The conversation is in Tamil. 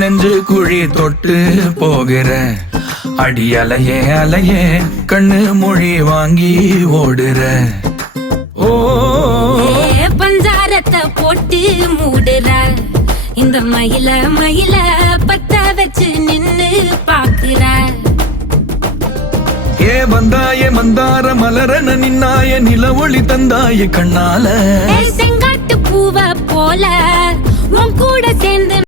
நெஞ்சு குழி தொட்டு போகிற அடி அலையே அலையே கண்ணு மொழி வாங்கி ஓடுற ஓ பஞ்சாரத்தை போட்டு மூடுற இந்த மயில மயில பத்த வச்சு நின்னு பாக்குற ஏ வந்தாய மந்தார மலரன நின்னாய நில ஒளி தந்தாய கண்ணால செங்காட்டு பூவ போல உன் கூட சேர்ந்து